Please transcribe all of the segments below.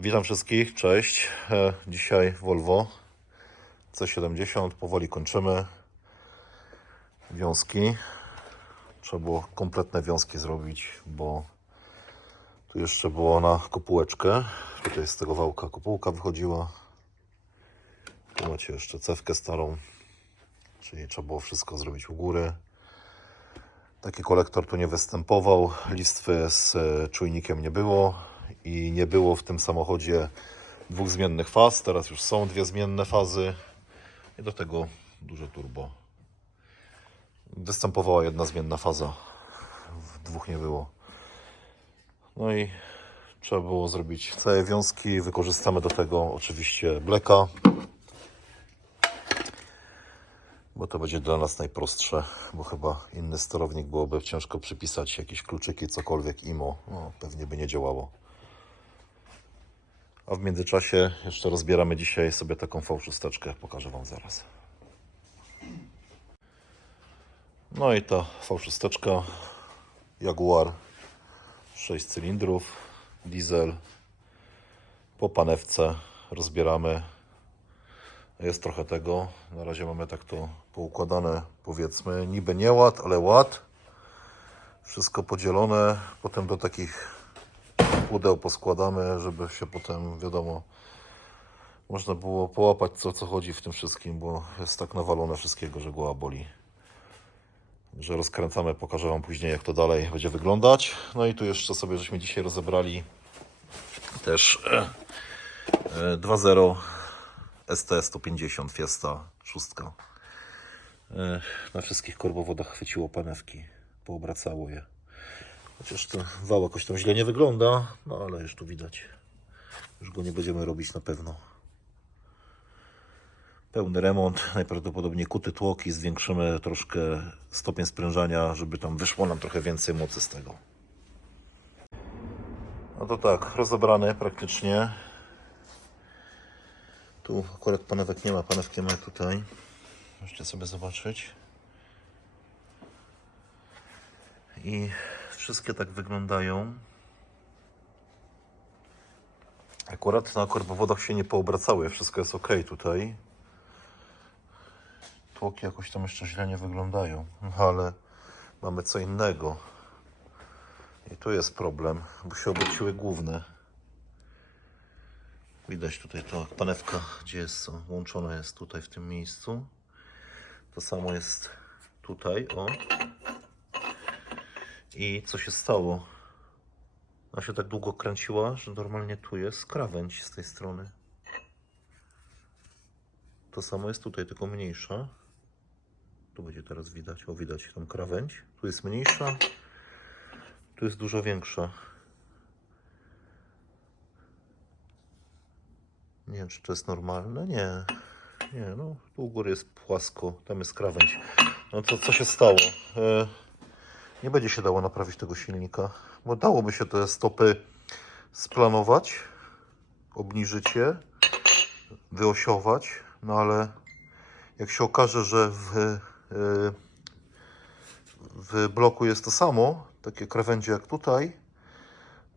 Witam wszystkich, cześć. E, Dzisiaj Volvo C70, powoli kończymy wiązki. Trzeba było kompletne wiązki zrobić, bo tu jeszcze było na kopułeczkę. Tutaj z tego wałka kopułka wychodziła. Tu macie jeszcze cewkę starą, czyli trzeba było wszystko zrobić u góry. Taki kolektor tu nie występował, listwy z e, czujnikiem nie było i nie było w tym samochodzie dwóch zmiennych faz. Teraz już są dwie zmienne fazy i do tego duże turbo. Występowała jedna zmienna faza, w dwóch nie było. No i trzeba było zrobić całe wiązki. Wykorzystamy do tego oczywiście bleka, bo to będzie dla nas najprostsze, bo chyba inny sterownik byłoby ciężko przypisać jakieś kluczyki, cokolwiek IMO, no, pewnie by nie działało. A w międzyczasie jeszcze rozbieramy dzisiaj sobie taką V6, pokażę Wam zaraz. No i ta V6 Jaguar 6 cylindrów, diesel po panewce rozbieramy jest trochę tego. Na razie mamy tak to poukładane, powiedzmy, niby nie ład, ale ład. Wszystko podzielone. Potem do takich pudeł poskładamy, żeby się potem, wiadomo, można było połapać co, co chodzi w tym wszystkim, bo jest tak nawalone wszystkiego, że głowa boli. Że rozkręcamy, pokażę Wam później, jak to dalej będzie wyglądać. No i tu jeszcze sobie żeśmy dzisiaj rozebrali też e, e, 2.0 ST150 Fiesta 6. E, Na wszystkich korbowodach chwyciło panewki, poobracało je. Chociaż ten wał jakoś tam źle nie wygląda, no ale już tu widać. Już go nie będziemy robić na pewno. Pełny remont, najprawdopodobniej kuty tłoki, zwiększymy troszkę stopień sprężania, żeby tam wyszło nam trochę więcej mocy z tego. No to tak, rozebrany praktycznie. Tu akurat panewek nie ma, panewki mamy tutaj. Możecie sobie zobaczyć. I wszystkie tak wyglądają. Akurat na korbowodach się nie poobracały, wszystko jest ok tutaj. Tłoki jakoś tam jeszcze źle nie wyglądają, ale mamy co innego. I tu jest problem, bo się obróciły główne. Widać tutaj to panewka, gdzie jest łączona jest tutaj w tym miejscu. To samo jest tutaj, o. I co się stało? Ona się tak długo kręciła, że normalnie tu jest krawędź z tej strony. To samo jest tutaj, tylko mniejsza. Tu będzie teraz widać, o widać tą krawędź. Tu jest mniejsza, tu jest dużo większa. Nie wiem, czy to jest normalne. Nie. Nie, no tu u góry jest płasko, tam jest krawędź. No to co się stało? E, nie będzie się dało naprawić tego silnika, bo dałoby się te stopy splanować, obniżyć je, wyosiować, no ale jak się okaże, że w, e, w bloku jest to samo, takie krawędzie jak tutaj,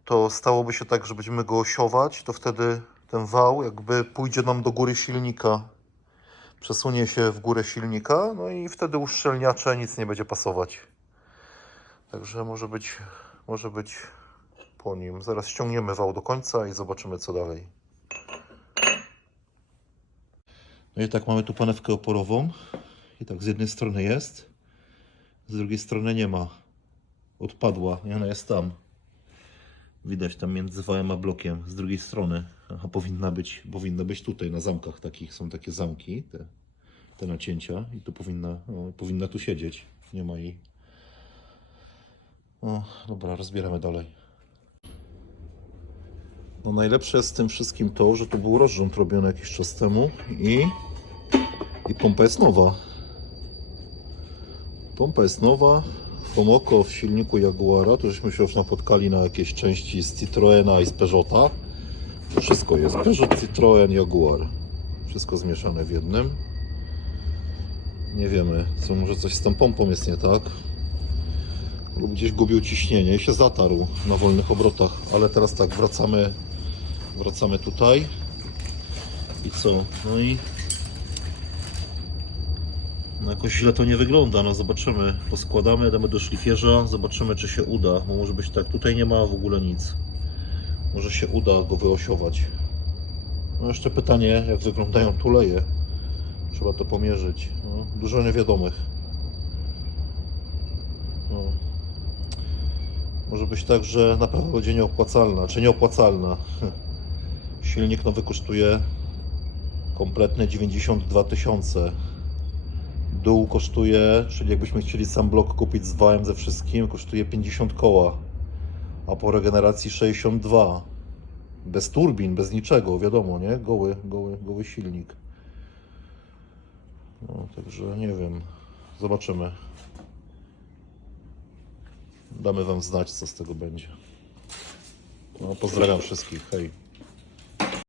to stałoby się tak, że będziemy go osiować, to wtedy ten wał jakby pójdzie nam do góry silnika. Przesunie się w górę silnika, no i wtedy uszczelniacze nic nie będzie pasować. Także może być, może być po nim. Zaraz ściągniemy wał do końca i zobaczymy co dalej. No i tak mamy tu panewkę oporową. I tak z jednej strony jest, z drugiej strony nie ma. Odpadła i ona jest tam. Widać tam między wałem a blokiem z drugiej strony. Aha, powinna być, powinna być tutaj na zamkach takich są takie zamki, te, te nacięcia i tu powinna, o, powinna tu siedzieć. Nie ma jej. O, dobra, rozbieramy dalej. No najlepsze jest z tym wszystkim to, że tu był rozrząd robiony jakiś czas temu i, i pompa jest nowa. Pompa jest nowa. Pomoko w silniku Jaguara, to żeśmy się już napotkali na jakieś części z Citroena i z Peugeota. Wszystko jest. Peugeot, Citroen, Jaguar. Wszystko zmieszane w jednym. Nie wiemy, co może coś z tą pompą jest nie tak. Lub gdzieś gubił ciśnienie i się zatarł na wolnych obrotach. Ale teraz tak, wracamy Wracamy tutaj. I co? No i no jakoś źle to nie wygląda, no zobaczymy. Poskładamy, damy do szlifierza, zobaczymy czy się uda. Bo może być tak, tutaj nie ma w ogóle nic. Może się uda go wyosiować. No jeszcze pytanie, jak wyglądają tuleje. Trzeba to pomierzyć. No, dużo niewiadomych. Może być tak, że naprawa będzie nieopłacalna, czy nieopłacalna. Silnik nowy kosztuje kompletne 92 tysiące. Dół kosztuje, czyli jakbyśmy chcieli sam blok kupić z wałem ze wszystkim, kosztuje 50 koła, a po regeneracji 62. Bez turbin, bez niczego, wiadomo, nie? Goły, goły, goły silnik. No, także nie wiem. Zobaczymy. Damy Wam znać, co z tego będzie. No, pozdrawiam wszystkich. Hej.